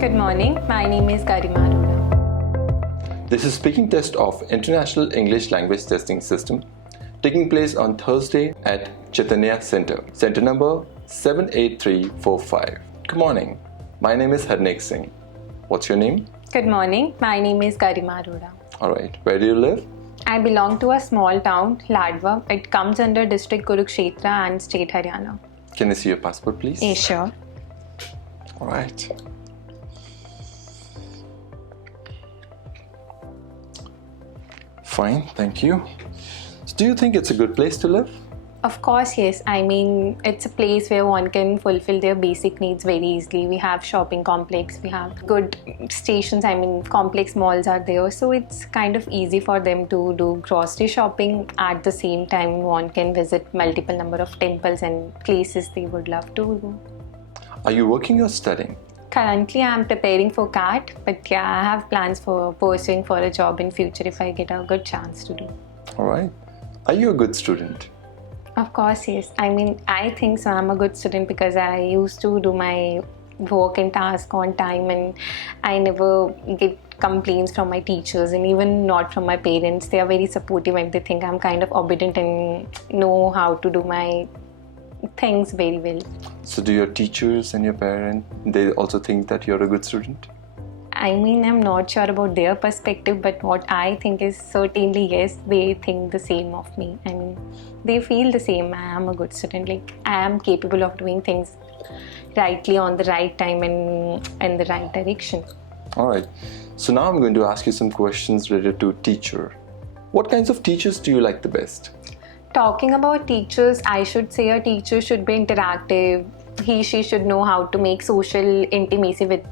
Good morning, my name is Garima Arora. This is speaking test of International English Language Testing System taking place on Thursday at Chetanya Center, center number 78345. Good morning, my name is Harnik Singh. What's your name? Good morning, my name is Garima Arora. Alright, where do you live? I belong to a small town, Ladwa. It comes under district Kurukshetra and state Haryana. Can I see your passport please? Yeah, sure. Alright. Fine, thank you. So do you think it's a good place to live? Of course, yes. I mean, it's a place where one can fulfill their basic needs very easily. We have shopping complex, we have good stations, I mean, complex malls are there. So it's kind of easy for them to do grocery shopping. At the same time, one can visit multiple number of temples and places they would love to go. Are you working or studying? Currently, I'm preparing for QCAT, but yeah, I have plans for pursuing for a job in future if I get a good chance to do. Alright. Are you a good student? Of course, yes. I mean, I think so. I'm a good student because I used to do my work and task on time, and I never get complaints from my teachers and even not from my parents. They are very supportive and they think I'm kind of obedient and know how to do my things very well. So do your teachers and your parents, they also think that you're a good student? I mean, I'm not sure about their perspective, but what I think is certainly yes, they think the same of me. I mean, they feel the same. I am a good student. Like, I am capable of doing things rightly on the right time and in the right direction. Alright. So now I'm going to ask you some questions related to teacher. What kinds of teachers do you like the best? Talking about teachers, I should say a teacher should be interactive. She should know how to make social intimacy with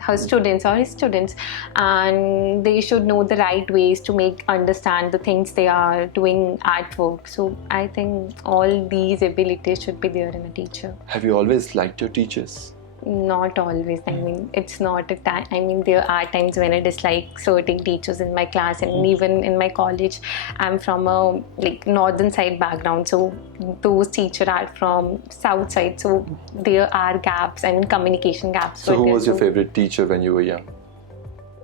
her students or his students, and they should know the right ways to make understand the things they are doing at work. So I think all these abilities should be there in a teacher. Have you always liked your teachers? Not always. I mean, it's not a time. I mean, there are times when I dislike certain teachers in my class, and even in my college, I'm from a northern side background. So those teachers are from south side. So there are gaps. I mean, communication gaps. So who was your favorite teacher when you were young?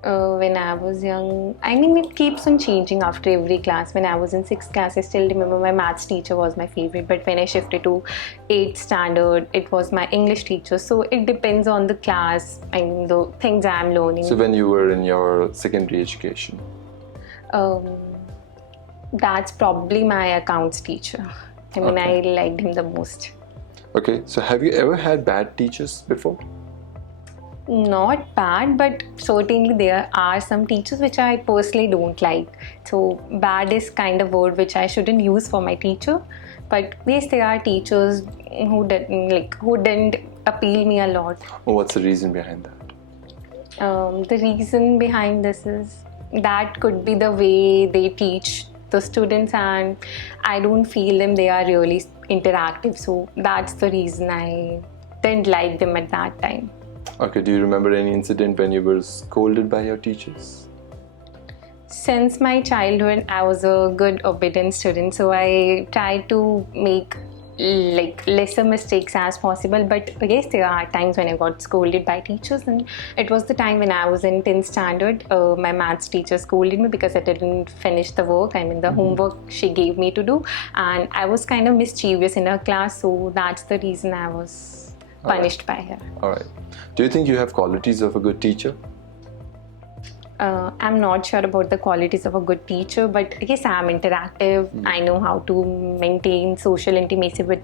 When I was young, I mean, it keeps on changing after every class. When I was in 6th class, I still remember my maths teacher was my favorite. But when I shifted to 8th standard, it was my English teacher. So it depends on the class and the things I'm learning. So when you were in your secondary education? That's probably my accounts teacher. I mean, I liked him the most. Okay, so have you ever had bad teachers before? Not bad, but certainly there are some teachers which I personally don't like. So bad is kind of word which I shouldn't use for my teacher. But yes, there are teachers who didn't appeal me a lot. What's the reason behind that? The reason behind this is that could be the way they teach the students, and I don't feel them they are really interactive. So that's the reason I didn't like them at that time. Okay, do you remember any incident when you were scolded by your teachers? Since my childhood, I was a good obedient student, so I tried to make lesser mistakes as possible. But yes, there are times when I got scolded by teachers, and it was the time when I was in 10th standard. My maths teacher scolded me because I didn't finish the work. I mean, the homework she gave me to do, and I was kind of mischievous in her class, so that's the reason I was punished by her. Alright. Do you think you have qualities of a good teacher? I'm not sure about the qualities of a good teacher, but yes, I'm interactive. I know how to maintain social intimacy with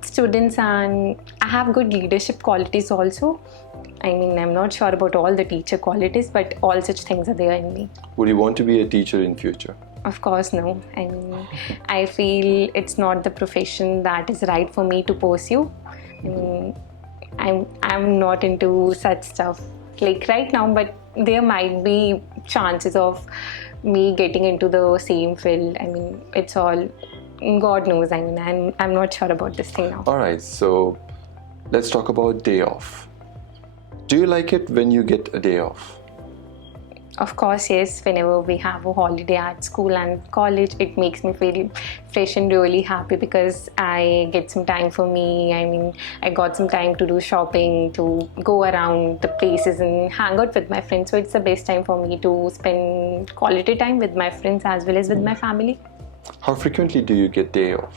students, and I have good leadership qualities also. I mean, I'm not sure about all the teacher qualities, but all such things are there in me. Would you want to be a teacher in future? Of course, no. I mean, I feel it's not the profession that is right for me to pursue. I'm not into such stuff right now, but there might be chances of me getting into the same field. I mean, it's all God knows. I mean, I'm not sure about this thing now. Alright, so let's talk about day off. Do you like it when you get a day off? Of course, yes. Whenever we have a holiday at school and college, it makes me feel fresh and really happy because I get some time for me. I mean, I got some time to do shopping, to go around the places and hang out with my friends. So it's the best time for me to spend quality time with my friends as well as with my family. How frequently do you get day off?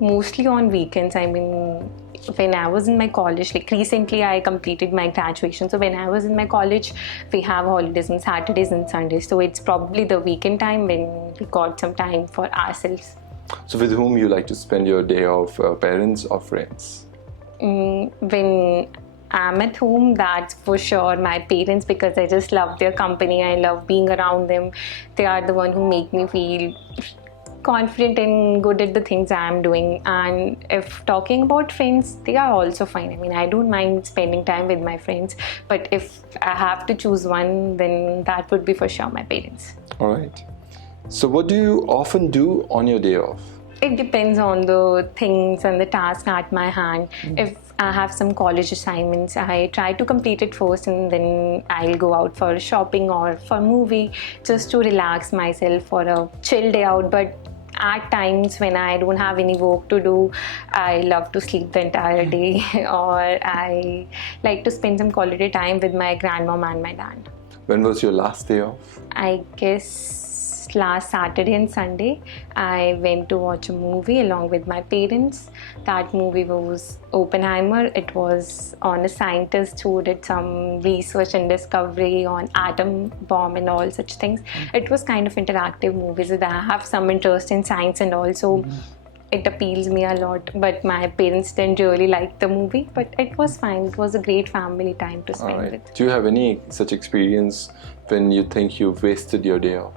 Mostly on weekends. I mean, when I was in my college, like recently I completed my graduation, so when I was in my college we have holidays on Saturdays and Sundays, so it's probably the weekend time when we got some time for ourselves. So with whom you like to spend your day off, parents or friends? When I'm at home, that's for sure my parents, because I just love their company. I love being around them. They are the one who make me feel confident and good at the things I'm doing. And if talking about friends, they are also fine. I mean, I don't mind spending time with my friends, but if I have to choose one, then that would be for sure my parents. All right. So what do you often do on your day off? It depends on the things and the task at my hand. If I have some college assignments, I try to complete it first and then I'll go out for shopping or for movie just to relax myself for a chill day out. But at times when I don't have any work to do, I love to sleep the entire day or I like to spend some quality time with my grandmom and my dad. When was your last day off? I guess last Saturday and Sunday, I went to watch a movie along with my parents. That movie was Oppenheimer. It was on a scientist who did some research and discovery on atom bomb and all such things. It was kind of interactive movies. I have some interest in science and also it appeals me a lot, but my parents didn't really like the movie, but it was fine. It was a great family time to spend with. Do you have any such experience when you think you've wasted your day off?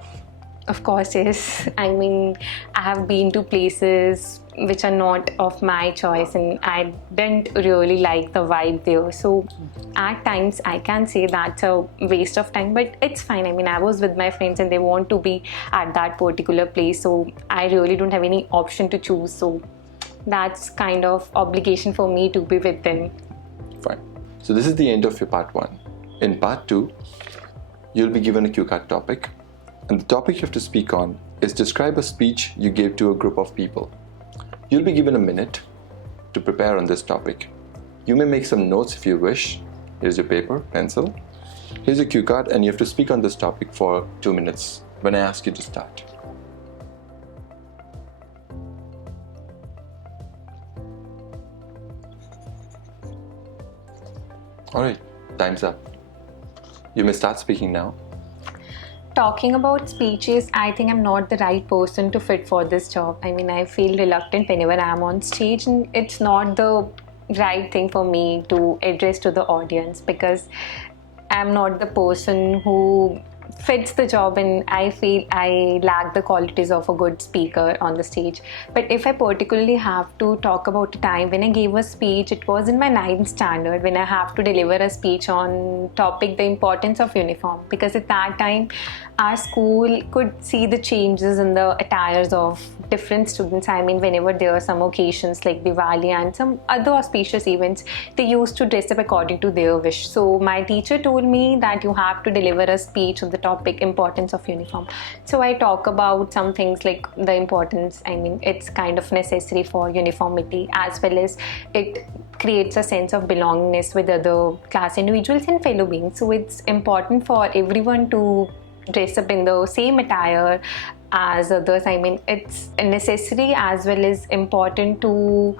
Of course, yes. I mean, I have been to places which are not of my choice and I didn't really like the vibe there. So at times I can say that's a waste of time, but it's fine. I mean, I was with my friends and they want to be at that particular place, so I really don't have any option to choose. So that's kind of obligation for me to be with them. Fine. So this is the end of your part 1. In part 2, you'll be given a QCAT topic. And the topic you have to speak on is describe a speech you gave to a group of people. You'll be given a minute to prepare on this topic. You may make some notes if you wish. Here's your paper, pencil. Here's your cue card, and you have to speak on this topic for 2 minutes when I ask you to start. Alright, time's up. You may start speaking now. Talking about speeches, I think I'm not the right person to fit for this job. I mean, I feel reluctant whenever I'm on stage and it's not the right thing for me to address to the audience because I'm not the person who fits the job and I feel I lack the qualities of a good speaker on the stage. But if I particularly have to talk about a time when I gave a speech, it was in my 9th standard when I have to deliver a speech on topic the importance of uniform, because at that time our school could see the changes in the attires of different students. I mean, whenever there are some occasions like Diwali and some other auspicious events, they used to dress up according to their wish. So my teacher told me that you have to deliver a speech on the topic importance of uniform. So I talk about some things like the importance. I mean, it's kind of necessary for uniformity, as well as it creates a sense of belongingness with other class individuals and fellow beings. So it's important for everyone to dress up in the same attire as others. I mean, it's necessary as well as important to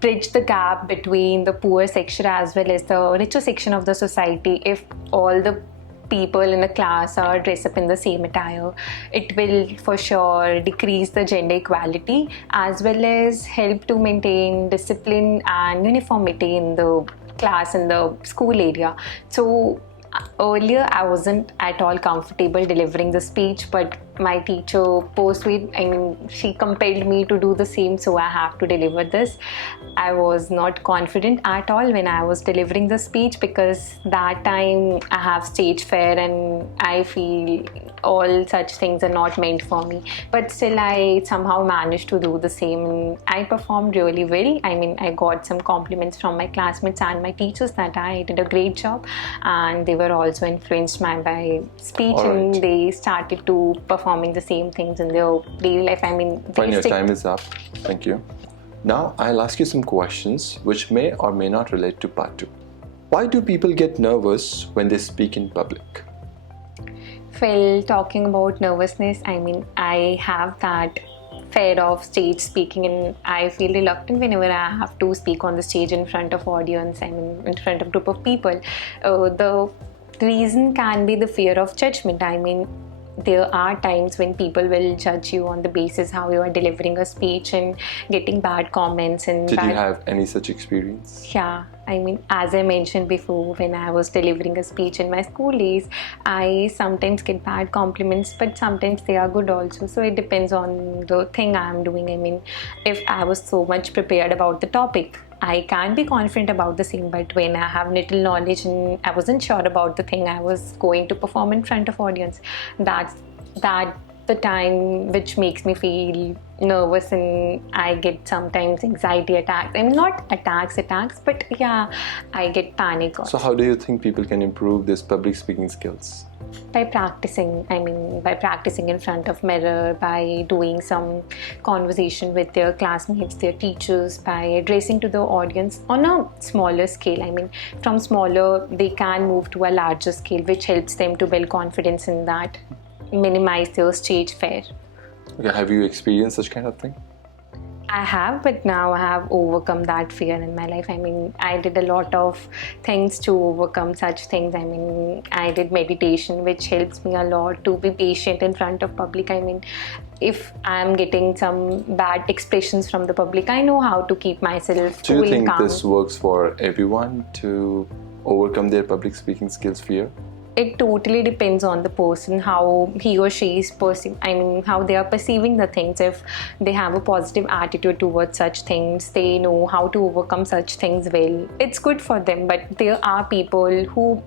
bridge the gap between the poor section as well as the richer section of the society. If all the people in the class are dressed up in the same attire, it will for sure decrease the gender equality as well as help to maintain discipline and uniformity in the class, in the school area. So earlier I wasn't at all comfortable delivering the speech, but my teacher she compelled me to do the same, so I have to deliver this. I was not confident at all when I was delivering the speech, because that time I have stage fear and I feel all such things are not meant for me. But still I somehow managed to do the same, and I performed really well. I got some compliments from my classmates and my teachers that I did a great job, and they were also influenced by my speech. All right. And they started to performing the same things in their daily life. Fine, your time is up. Thank you. Now I'll ask you some questions which may or may not relate to part 2. Why do people get nervous when they speak in public? Well, talking about nervousness, I have that fear of stage speaking, and I feel reluctant whenever I have to speak on the stage in front of audience, in front of a group of people. The reason can be the fear of judgment. There are times when people will judge you on the basis how you are delivering a speech and getting bad comments. And did you have any such experience? Yeah, as I mentioned before, when I was delivering a speech in my school days, I sometimes get bad compliments, but sometimes they are good also. So it depends on the thing I am doing. If I was so much prepared about the topic, I can be confident about the same, but when I have little knowledge and I wasn't sure about the thing I was going to perform in front of audience, that's the time which makes me feel nervous, and I get sometimes anxiety attacks. Not attacks, but yeah, I get panic also. So how do you think people can improve this public speaking skills? By practicing. By practicing in front of mirror, by doing some conversation with their classmates, their teachers, by addressing to the audience on a smaller scale. From smaller they can move to a larger scale, which helps them to build confidence in that, minimize their stage fear. Okay, have you experienced such kind of thing? I have, but now I have overcome that fear in my life. I did a lot of things to overcome such things. I did meditation, which helps me a lot to be patient in front of public. If I'm getting some bad expressions from the public, I know how to keep myself cool and calm. Do you think calm. This works for everyone to overcome their public speaking skills fear? It totally depends on the person, how he or she is how they are perceiving the things. If they have a positive attitude towards such things, they know how to overcome such things well, it's good for them. But there are people who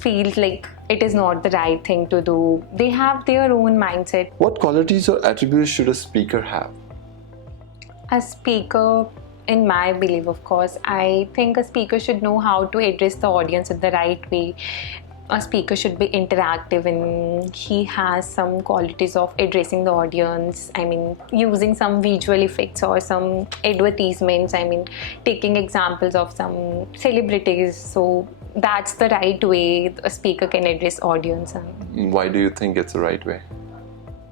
feel like it is not the right thing to do. They have their own mindset. What qualities or attributes should a speaker have? A speaker, in my belief, of course, I think a speaker should know how to address the audience in the right way. A speaker should be interactive, and he has some qualities of addressing the audience. Using some visual effects or some advertisements. Taking examples of some celebrities. So that's the right way a speaker can address audience. Why do you think it's the right way?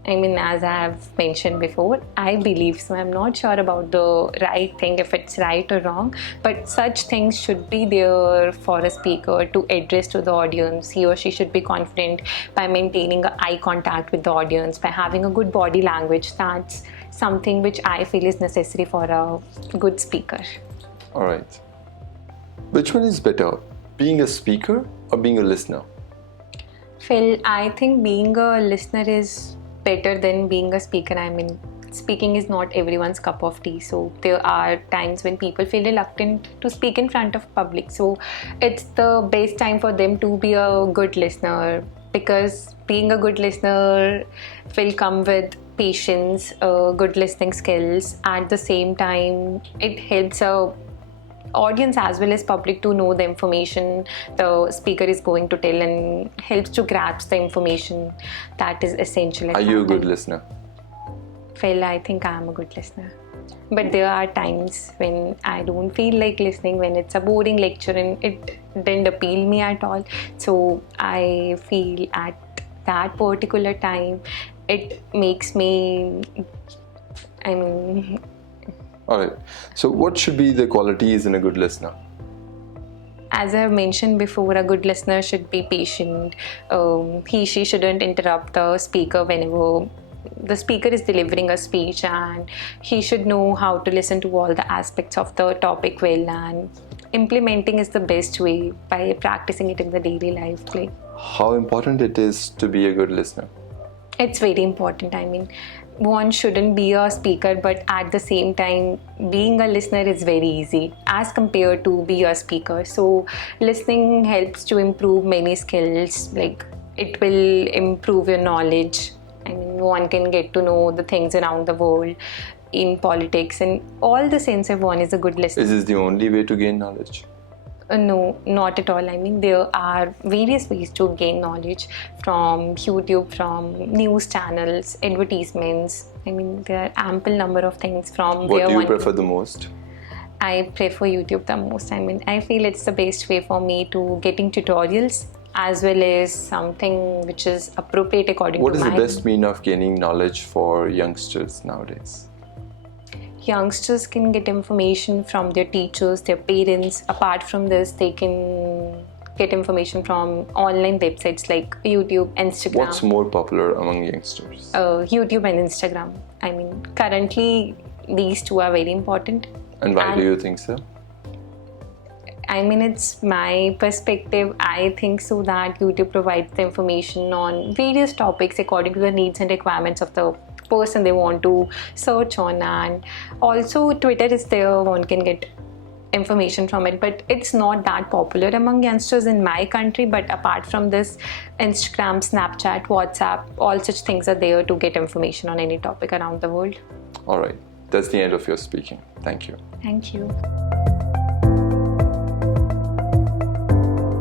As I have mentioned before, I believe so. I'm not sure about the right thing, if it's right or wrong, but such things should be there for a speaker to address to the audience. He or she should be confident by maintaining eye contact with the audience, by having a good body language. That's something which I feel is necessary for a good speaker. All right. Which one is better, being a speaker or being a listener? Phil, I think being a listener is better than being a speaker. Speaking is not everyone's cup of tea, so there are times when people feel reluctant to speak in front of public. So it's the best time for them to be a good listener, because being a good listener will come with patience, good listening skills. At the same time, it helps a audience as well as public to know the information the speaker is going to tell, and helps to grasp the information that is essential. Are you a good listener? Well, I think I am a good listener, but there are times when I don't feel like listening, when it's a boring lecture and it didn't appeal me at all. So I feel at that particular time it makes me Alright, so what should be the qualities in a good listener? As I have mentioned before, a good listener should be patient. She shouldn't interrupt the speaker whenever the speaker is delivering a speech, and he should know how to listen to all the aspects of the topic well, and implementing is the best way by practicing it in the daily life. How important it is to be a good listener? It's very important. I mean, one shouldn't be a speaker, but at the same time, being a listener is very easy as compared to be a speaker. So listening helps to improve many skills. Like, it will improve your knowledge. I mean, one can get to know the things around the world, in politics, and all the sense of one is a good listener. Is this the only way to gain knowledge? No, not at all. I mean, there are various ways to gain knowledge, from YouTube, from news channels, advertisements. I mean, there are ample number of things from What where do you one prefer the most? I prefer YouTube the most. I mean, I feel it's the best way for me to getting tutorials as well as something which is appropriate according What to is my the best mean of gaining knowledge for youngsters nowadays? Youngsters can get information from their teachers, their parents. Apart from this, they can get information from online websites like YouTube, Instagram. What's more popular among youngsters? YouTube and Instagram. I mean, currently these two are very important. And why do you think so? I mean, it's my perspective. I think so that YouTube provides the information on various topics according to the needs and requirements of the person they want to search on, and also Twitter is there, one can get information from it, but it's not that popular among youngsters in my country. But apart from this, Instagram, Snapchat, WhatsApp, all such things are there to get information on any topic around the world. Alright, that's the end of your speaking. Thank you. Thank you.